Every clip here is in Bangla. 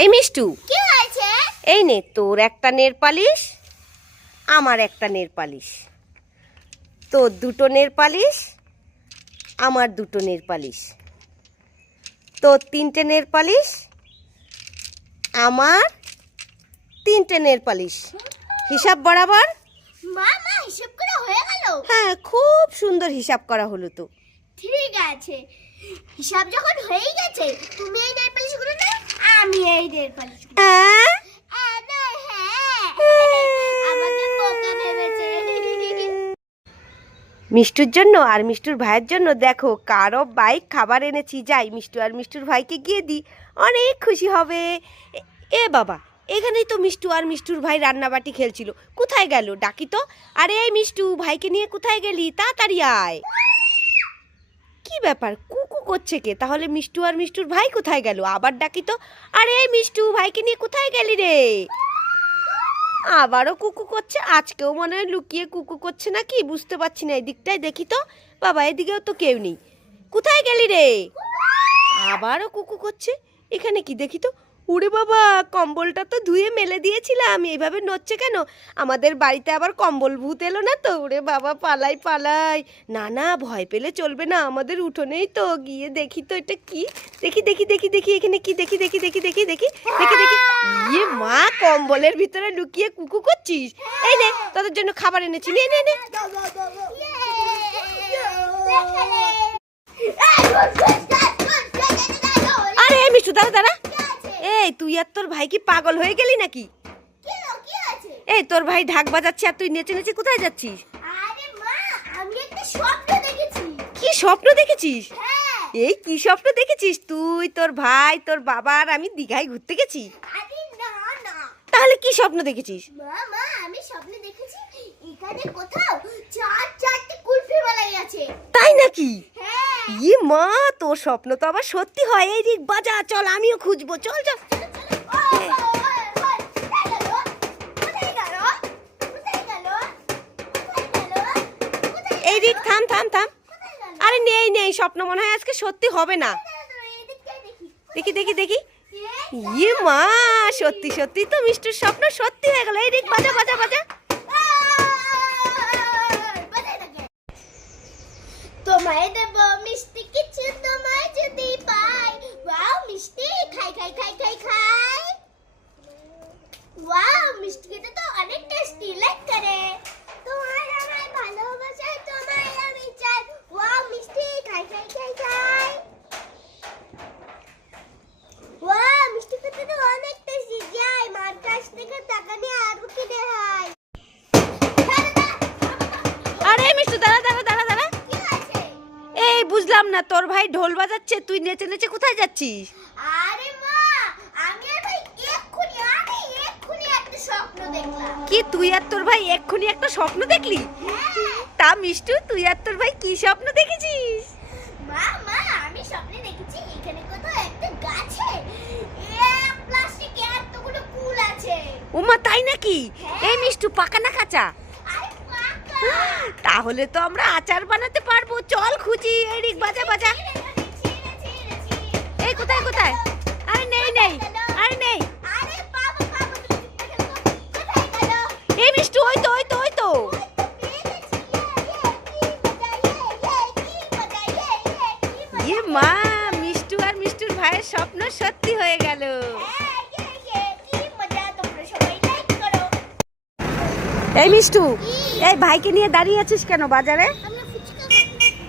এই মিষ্টু। কি হয়েছে? এই নে তোর একটা নের পালিশ আমার একটা নের পালিশ। তোর দুটো নের পালিশ আমার দুটো নের পালিশ। তোর তিনটে নের পালিশ আমার তিনটে নের পালিশ। হিসাব বরাবর। মা মা হিসেব করে হয়ে গেল? হ্যাঁ খুব সুন্দর হিসাব করা হলো তো। ঠিক আছে। হিসাব যখন হয়ে গেছে তুমি এই নেল পালিশগুলো নাও এই নেল পালিশ হ্যাঁ। মিষ্টুর জন্য আর মিষ্টুর ভাইয়ের জন্য দেখো কারও বাইক খাবার এনেছি যাই মিষ্টু আর মিষ্টুর ভাইকে গিয়ে দিই। অনেক খুশি হবে। এ- বাবা এখানেই তো মিষ্টু আর মিষ্টুর ভাই রান্নাবাটি খেলছিল। কোথায় গেল? ডাকি তো। আরে এই মিষ্টু ভাইকে নিয়ে কোথায় গেলি? তাড়াতাড়ি আয়। কি ব্যাপার? করছে কে? তাহলে মিষ্টু আর মিষ্টুর ভাই কোথায় গেল? আবার ডাকি তো, আরে মিষ্টু, ভাইকে নিয়ে কোথায় গেলি রে? আবারও কুকু করছে, আজকেও মনে হয় লুকিয়ে কুকু করছে না কি বুঝতে পারছি না, এদিকটায় দেখি তো। বাবা, এদিকেও তো কেউ নেই। কোথায় গেলি রে? আবারও কুকু করছে, এখানে কি দেখি তো? উড়ে বাবা, কম্বলটা তো ধুয়ে মেলে দিয়েছিলাম এইভাবে নড়ছে কেন? আমাদের বাড়িতে আবার কম্বল ভূত এলো না তো? উড়ে বাবা, পালাই পালাই। না না, ভয় পেলে চলবে না, আমাদের উঠোনেই তো, গিয়ে দেখি তো এটা কি? দেখি দেখি দেখি দেখি, এখানে কি? দেখি দেখি দেখি দেখি দেখি দেখি দেখি। ইয়ে মা, কম্বলের ভিতরে লুকিয়ে কুকু করছিস? এই নে, তোদের জন্য খাবার এনেছি, নে নে নে। আরে মিষ্টু দাঁড়া দাঁড়া। এই তুই আর তোর ভাই কি পাগল হয়ে গেলি নাকি? এই তোর ভাই ঢাক বাজাচ্ছে আর তুই নেচে নেচে কোথায় যাচ্ছিস? কি স্বপ্ন দেখেছিস? এই কি স্বপ্ন দেখেছিস? তুই তোর ভাই তোর বাবা আর আমি দীঘায় ঘুরতে গেছি। তাহলে কি স্বপ্ন দেখেছিস? আমি স্বপ্নে দেখেছি এখানে কোথাও চার চারটে কুলফি মালাই আছে। তাই নাকি? হ্যাঁ। ই মা, তোর স্বপ্ন তো আবার সত্যি হয়। এই দিক বাজা, চল, আমিও খুঁজবো। চল চল। এই দিক, থাম থাম থাম। আরে নেই নেই, স্বপ্ন মনে হয় আজকে সত্যি হবে না। দেখি দেখি দেখি। ইয়ে মা, সত্যি সত্যি তো মিষ্টির স্বপ্ন সত্যি হয়ে গেল। এই দিক, বাজা বাজা বাজা। Mama, hit the ball, Mr. এই বুঝলাম না তোর ভাই ঢোল বাজাচ্ছে তুই নেচে নেচে কোথায় যাচ্ছিস? আরে মা আমি ভাই এক্ষুনি আমি এক্ষুনি একটা স্বপ্ন দেখলাম। কি তুই আর তোর ভাই এক্ষুনি একটা স্বপ্ন দেখলি? হ্যাঁ। তা মিষ্টু তুই আর তোর ভাই কি স্বপ্ন দেখেছিস? মা মা আমি স্বপ্নে দেখেছি এখানে কোথাও একটা গাছে প্লাস্টিক এতগুলো ফুল আছে। উমা তাই নাকি? এই মিষ্টু পাকা না কাঁচা? তাহলে তো আমরা আচার বানাতে পারব। চল খুঁজি এদিক বাজা বাজা। এই কোথায় কোথায়? আরে নেই নেই। আরে নেই। এই মিষ্টু ওই তো ওই তো ওই তো। ইয়ে, মা মিষ্টু আর মিষ্টুর ভাইয়ের স্বপ্ন সত্যি হয়ে গেল। এই মিষ্টু এই ভাইকে নিয়ে দাঁড়িয়ে আছিস কেন বাজারে?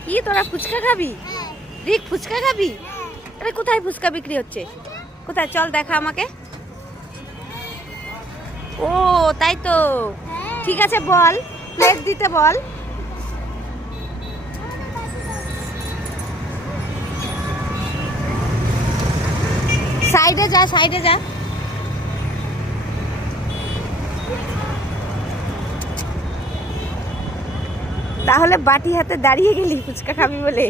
কি তোরা ফুচকা খাবি? হ্যাঁ, রিক ফুচকা খাবি? হ্যাঁ। আরে কোথায় ফুচকা বিক্রি হচ্ছে? কোথায়? চল দেখা আমাকে। ও তাই তো। হ্যাঁ। ঠিক আছে বল। প্লেট দিতে বল। সাইডে যা সাইডে যা। তাহলে বাটি হাতে দাঁড়িয়ে গেলি ফুচকা খাবি বলে?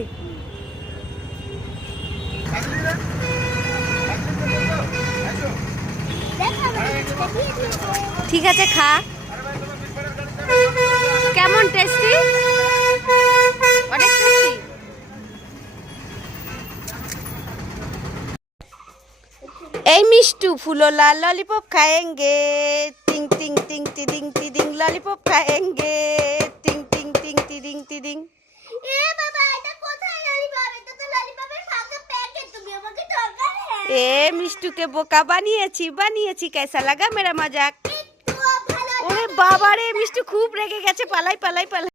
ঠিক আছে, খা। কেমন টেস্টি এই মিষ্টু ফুলোলা ললিপপ খায়েঙ্গে। টিং টিং টিং টিং টিং ললিপপ খায়েঙ্গে। টিডিং টিডিং এ বাবা এটা কোথায় ললিপপ এটা তো ললিপপের ফাঁকা প্যাকেট তুমি আমাকে দরকার হে এ মিষ্টুকে বোকা বানিয়েছি বানিয়েছি কেমন লাগা মেরা মজা ওরে বাবারে মিষ্টু খুব রেগে গেছে পালাই পালাই পালাই।